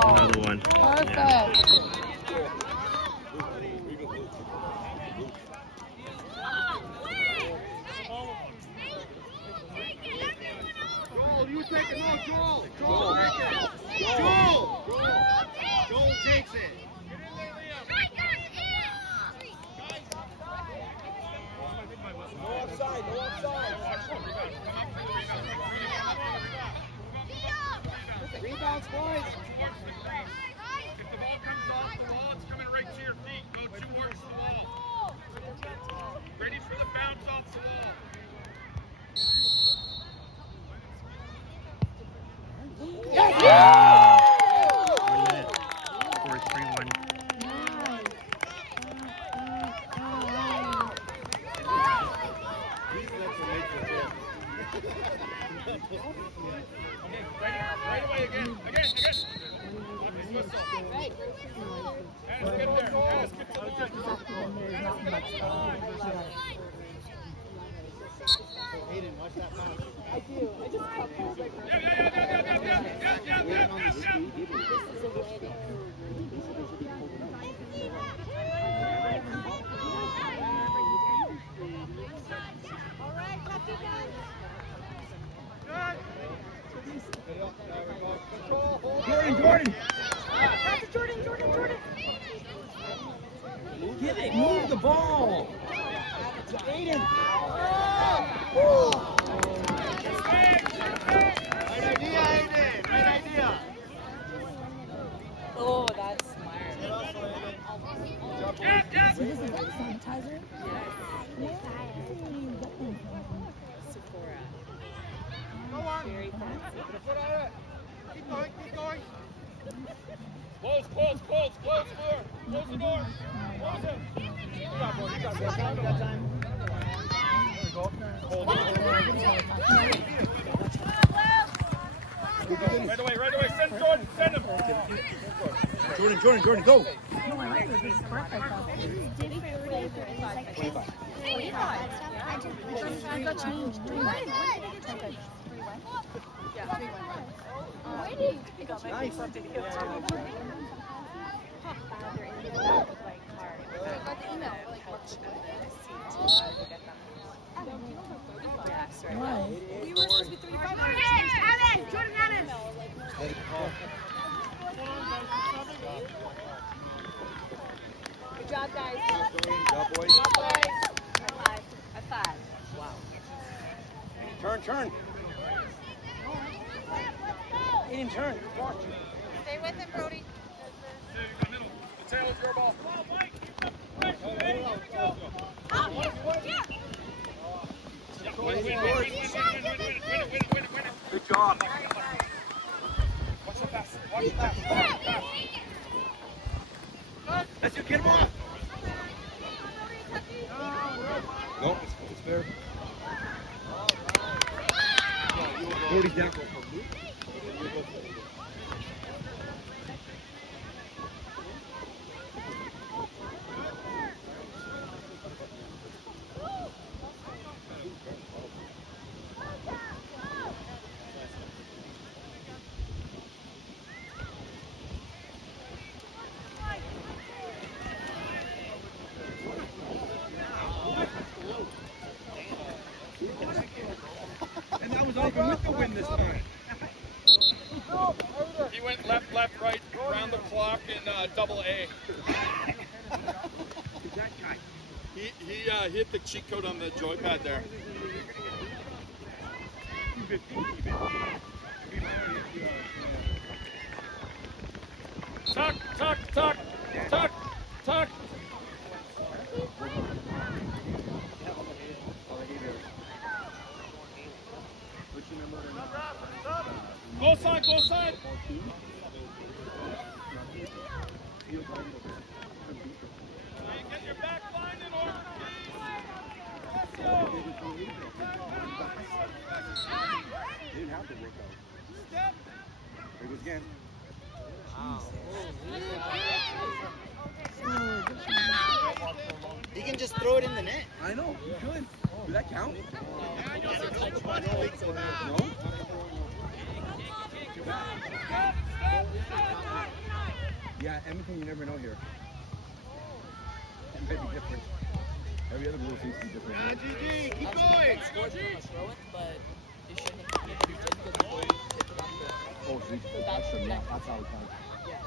ball. Another one. Perfect. Yeah. Joel, you take it. No, Joel. Joel, take it. Joel. Joel takes it. No offside. No offside. Rebounds, boys. If the ball comes off the wall, it's coming right to your feet. Go towards the wall. Ready for the bounce off the wall. Wow. 1 minute. Score 3-1. Right away again. Again. Whistle. Anas, get there. Anas, get to the line. Anas, get up to the line. Aiden, watch that pass. I do. I just cut those like Waiting on the speed. this is a wedding. Jordan. Jordan. Get it. Move the ball. Aiden. Right idea, Aiden. Right idea. Oh, that's smart. Yes. This is like sanitizer? Yes. Sephora. Go on. Very fancy. Put a foot on it. Keep going. Close the door. Close the door. Close it. You got time. Right away. Send Jordan. Send him. Jordan, go. No, I like this. This is perfect. I got changed. Nice. We were supposed to be 35. Jordan. Good job, guys. Good job, boys. High five. Wow. Turn. Aiden, turn. Watch. Stay with him, Brody. Middle. The tail is your ball. Win it. Good job. Watch the pass. Pass. Let's get him off. Nope, it's fair. Brody's down. And that was open with the win this time. He went left, right, round the clock in double A. He hit the cheat code on the joypad there. Tuck. Go side. Get your back line in order, please. Let's go. They didn't have to work out. Step. Here it goes again. He can just throw it in the net. I know, you could. Does that count? No? Yeah, Edmonton, you never know here. It might be different. Every other rule seems to be different. Yeah, GG, keep going. Scored from a throw-in, but they shouldn't have because he tipped it on the. Oh, so that's how it counts. Yeah.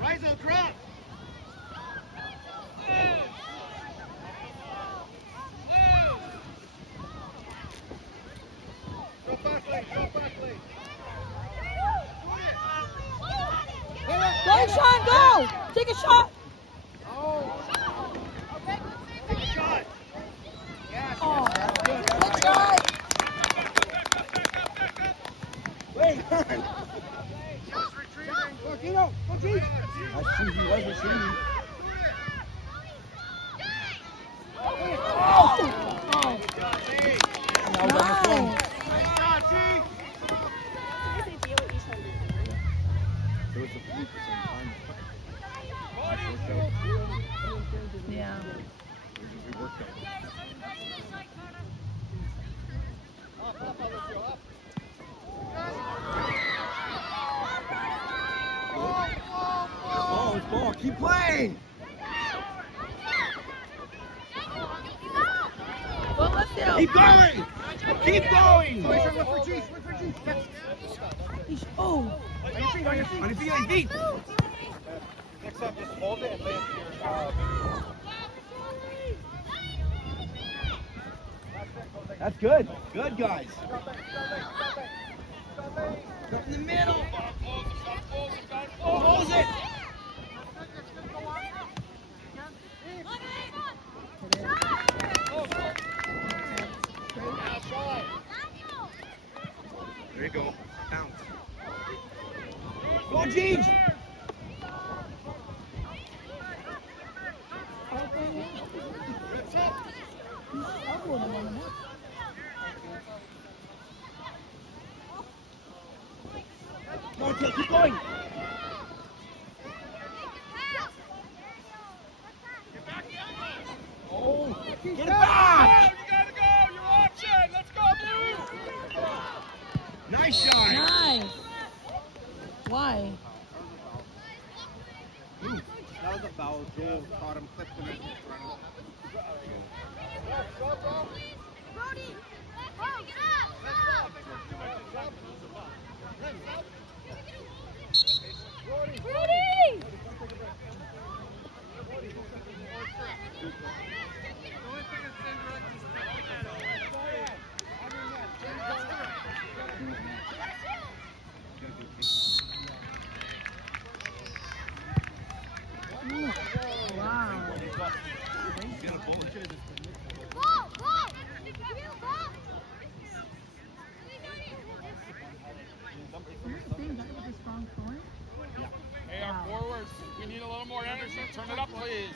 Rise up, drop. Go, Sean, go! Take a shot! Take a shot. Oh, good shot! Wait, Go, Gino! Go, Gino! That's true, he wasn't shooting. Now we're on the phone. There was a fluke for some time. Yeah. We worked out. Oh, it's ball. Keep playing. Well, let's do. Keep going. Keep going. Oh. On your feet, on your feet. On your feet, on your feet. Next time, just hold it and lay it to your That's good. Good, guys. Up in the middle. Close it. There you go. Bounce. Go, Jeeves. Come on, Till, keep going. Oh, get it back. You gotta go! Your option! Let's go, Blue! Nice shot. Nice. Why? That was a foul. Joel caught him, clipped him, and Brody! Oh, get up! Brody! Wow. Hey, our forwards, we need a little more energy. Turn it up, please.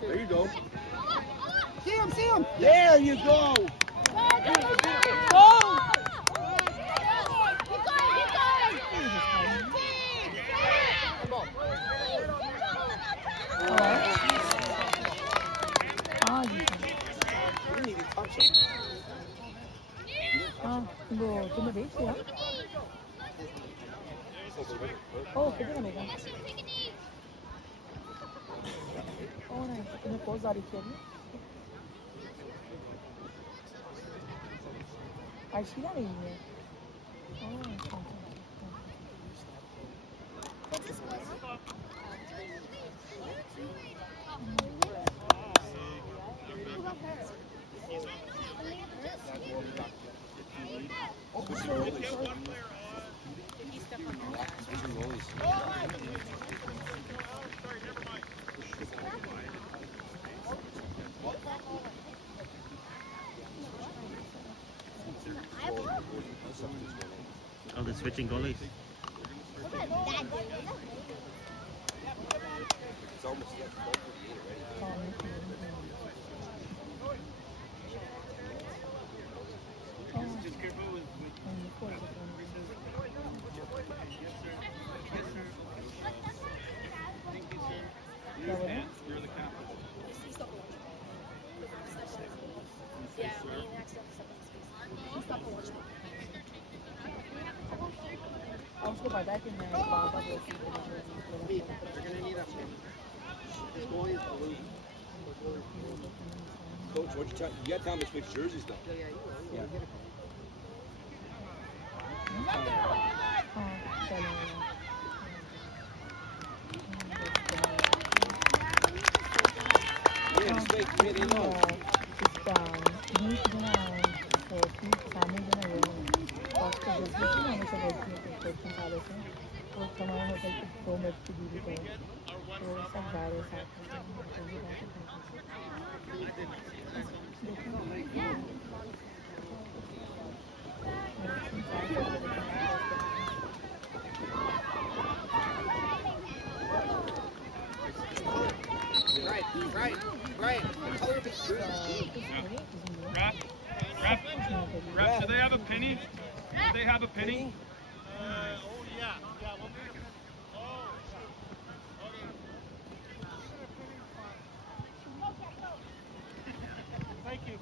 there you go. See him. There you go. Go! You didn't even touch him. 이거 정말 레이스야? 그대로 내가. 네. 오늘 보스 아리티였네? 아, 시간이 있네. 괜찮아. Oh, they're switching goalies. It's almost like 12:48 already. Just careful with उसको पता है कि मैं बाबा They're gonna need a this goalie is blue. Coach, what you tell? You gotta tell him to switch jerseys though. Yeah. Yeah, just wait. Wait, they know. Right. The color of his jersey. Ref, do they have a penny? Do they have a penny? Thank you.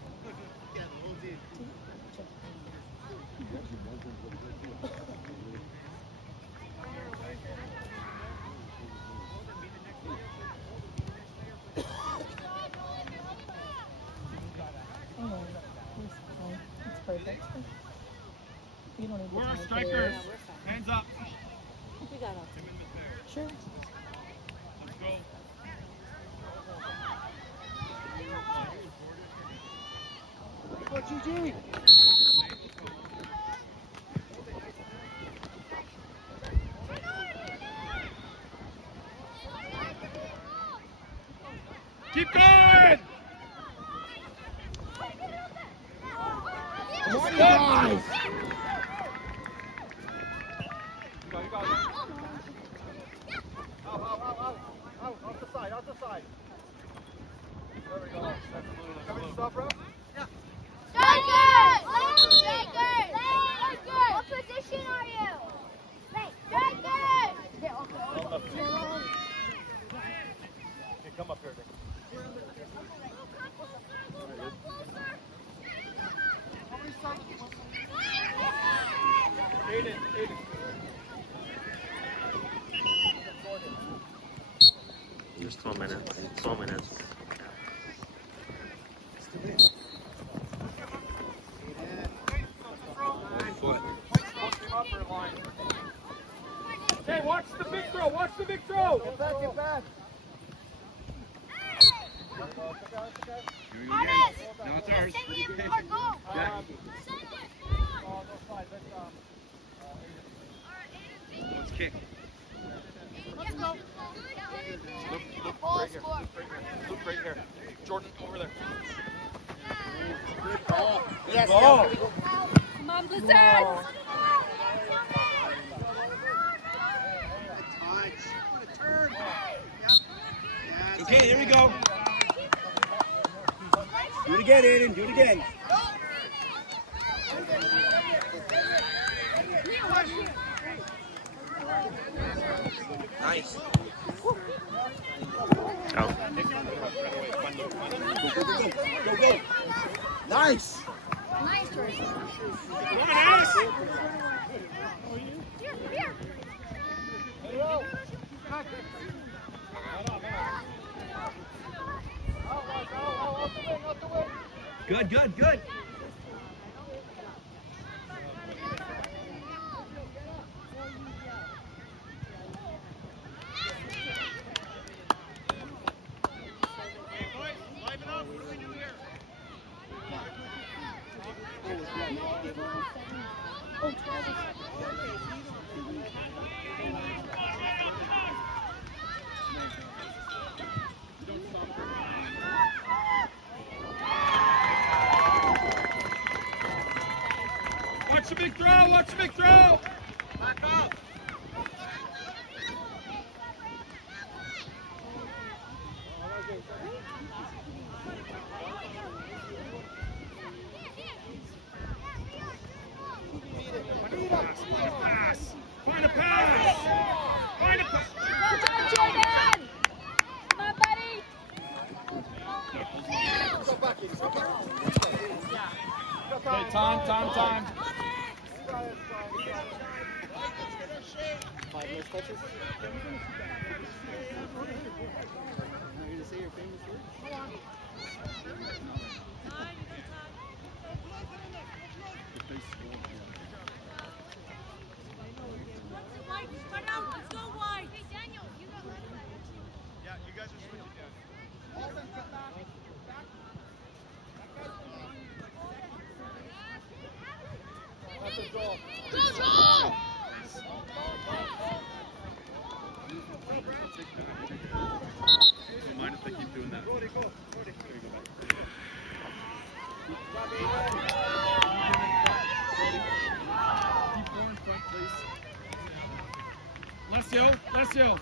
It's perfect. You don't need We're to strikers. Hands up. We got off. Sure. Let's go. Go, GG. Keep going! Come on, guys. Off the side. There we go. Coming to stop, bro? Strikers! What position are you? Strikers! Okay, come up here, Nick. Aiden. Just 12 minutes. 12 minutes. Okay, watch the big throw. Get back. Thomas! Now it's ours. Send him our goal! Yeah. Send it! Let's kick. Let's go! Look Ball right here. score. Look right here. Jordan, over there. Good ball. Yes. Ball. Come on, Blizzard! Turn. Okay, there we go. Do it again, Aiden. Do it again. Nice. Oh. Go. Nice. Nice, Jordan. Come on, Ace. Here. Good. Watch the big throw. Back up. Find a pass. Well done, Jordan! Come on, buddy! Okay, time. 5 less touches? You're gonna say your famous words? Yeah, you guys are switching down. Don't mind if they keep doing that. Keep going in front, please. Alessio.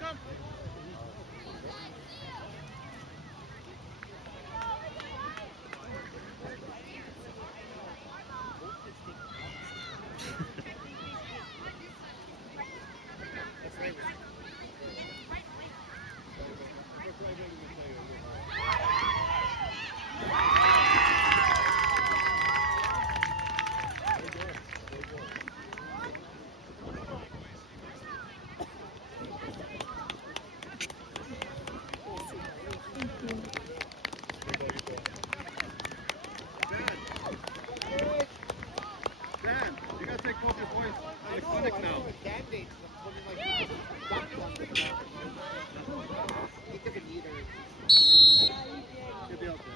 Come. Dan, you gotta take both your boys to the clinic now. You'll be out there.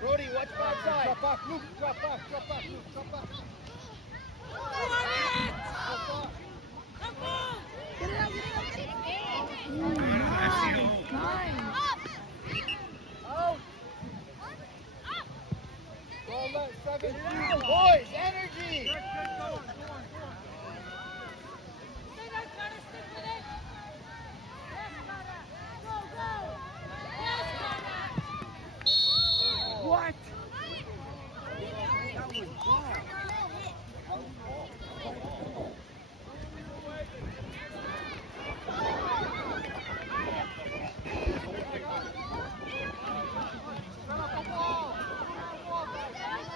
Brody, watch backside. Drop back, Luke. Drop back, Luke. Boys, energy! What?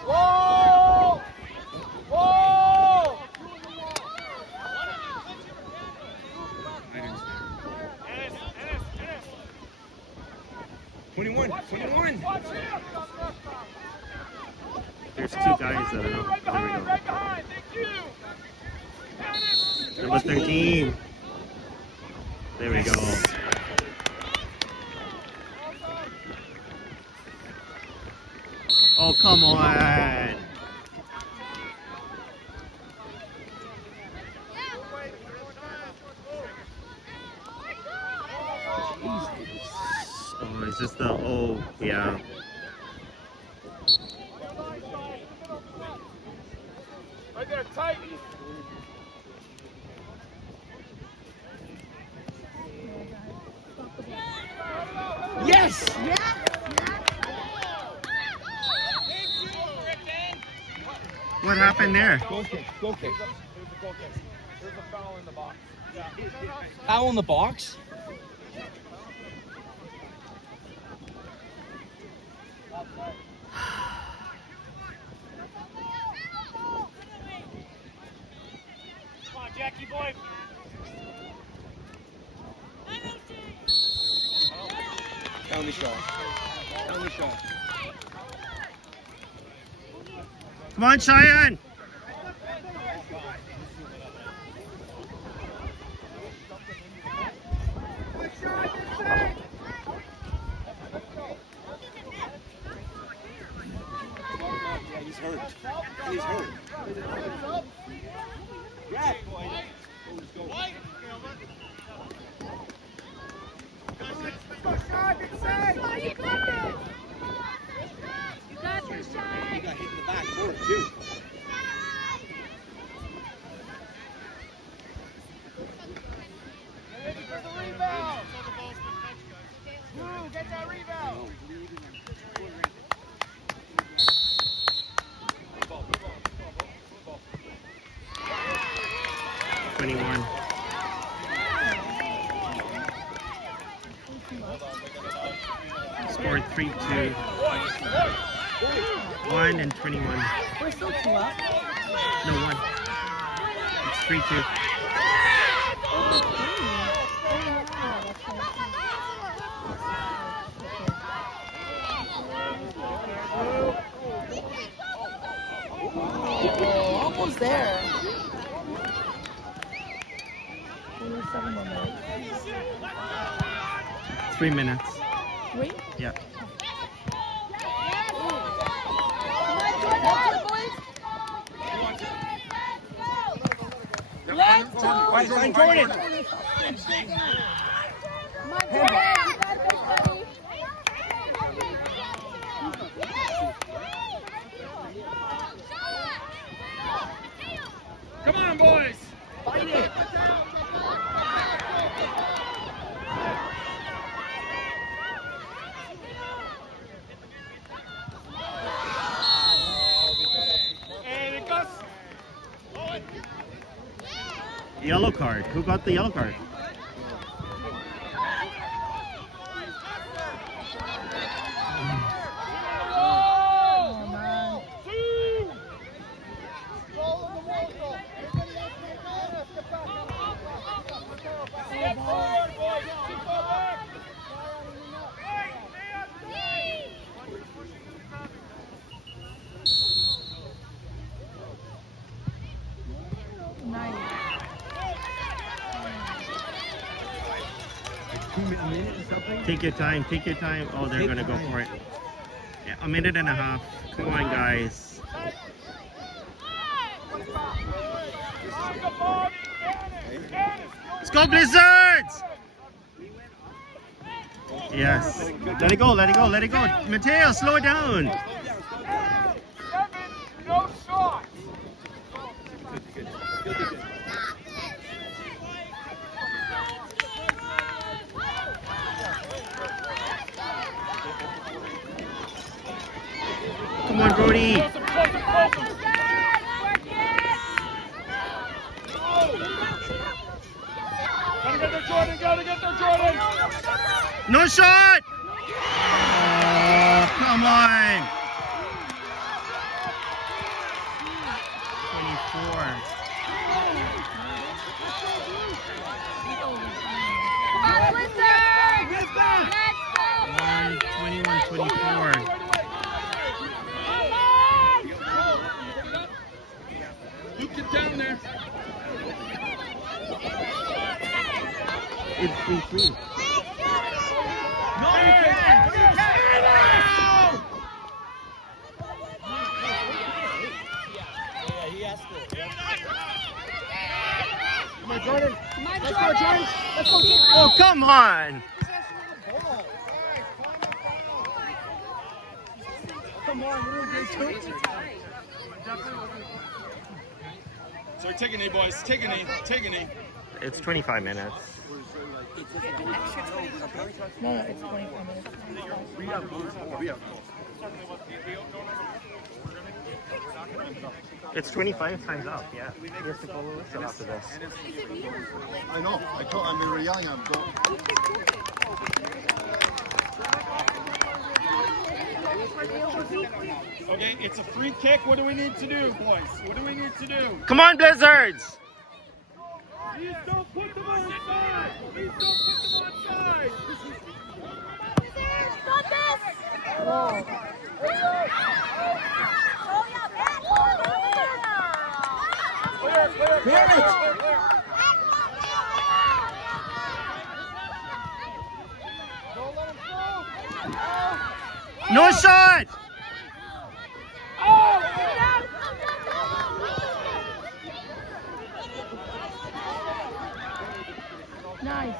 Whoa! Whoa! 21. There's 2 guys that are up. There we go. Right behind. Thank you. Number 13. There we go. Oh, come on. Oh, is this the, oh, yeah. Right there, tight. Yes! What happened there? Goal kick. There's a goal kick. There's a foul in the box. Foul in the box? Come on, Jackie boy. Penalty shot. Penalty shot. Come on, Cheyenne. Yeah, he's hurt. He's hurt. Grab. He got hit in the back for it, too. Get that rebound. 21. Scored 3-2. 1 and 21. We're still 2 up. No, 1. It's 3-2. Oh, almost there. 47 more minutes. 3 minutes. 3? Yeah. Let's go! Find Jordan. Come on, Jordan. You got this, buddy. Come on, boys. Fight it. And it goes. Yellow card. Who got the yellow card? Oh, man. Step forward, boys. Too far back. Nice. Take your time. Take your time. Oh, they're going to go for it. Yeah, 1.5 minutes. Come on, guys. Let's go, Blizzards! Yes. Let it go. Let it go. Let it go. Mateo, slow it down. 7, no shot. Come on, Brody. Closer, closer, closer. Gotta get there, Jordan. Gotta get there, Jordan. No shot! Oh, come on. 24. Come on, Blizzard! Let's go! 21, 24. Luke, get down there. It's 3-3. Come on, Jordan. Come on, Let's go, Jordan. Let's go, Jordan. Oh, come on. Come on, we're doing great too. Sorry, take a knee, boys. Take a knee. Take a knee. It's 25 minutes. No, it's 24 minutes. It's 25 times up, yeah. He has to go listen after this. I know. We were yelling at him. Okay, it's a free kick. What do we need to do, boys? What do we need to do? Come on, Blizzards! Please don't push. Clear it. No shot! Nice.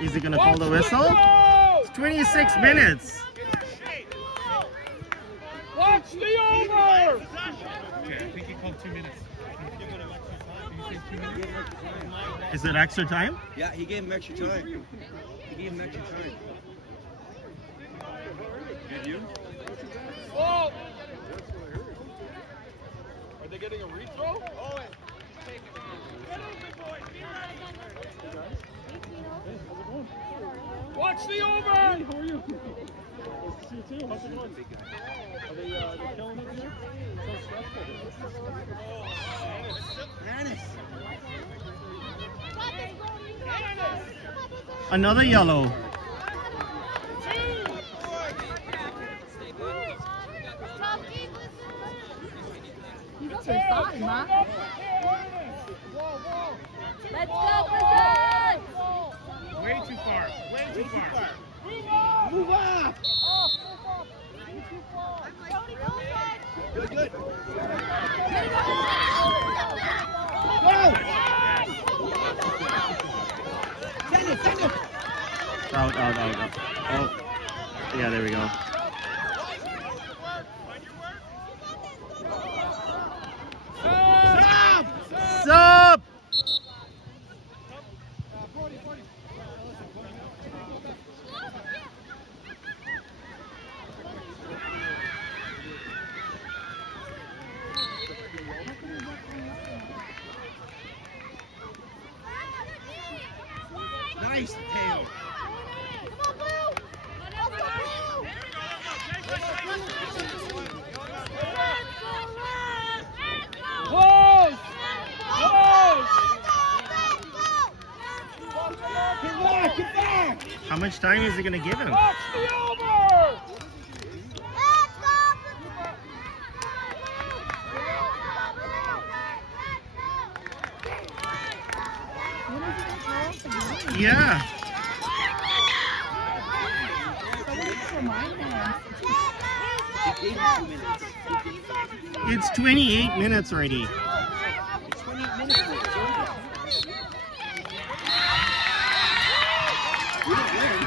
Is he gonna call the whistle? It's 26 minutes. Watch the over! Is it extra time? Yeah, he gave him extra time. He gave him extra time. Did you? Oh! Are they getting a rethrow? Watch the over! How are you? You too. How's it going? Are they killing it here? So stressful. Another yellow. He's up there fine, man. Let's go, Clifford! Way too far. Way too far. Move up! Good, good. Go! Send it, send it! Out. Oh, yeah, there we go. Sup! Nice tail. Close! Close! Get back, get back! How much time is he gonna give him? Watch the over! Yeah. It's 28 minutes already.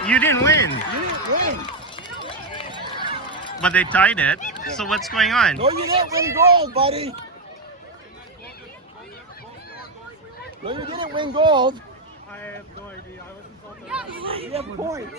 You didn't win. You didn't win. But they tied it. So what's going on? No, you didn't win gold, buddy. No, you didn't win gold. I have no idea. I was insulted. You have points.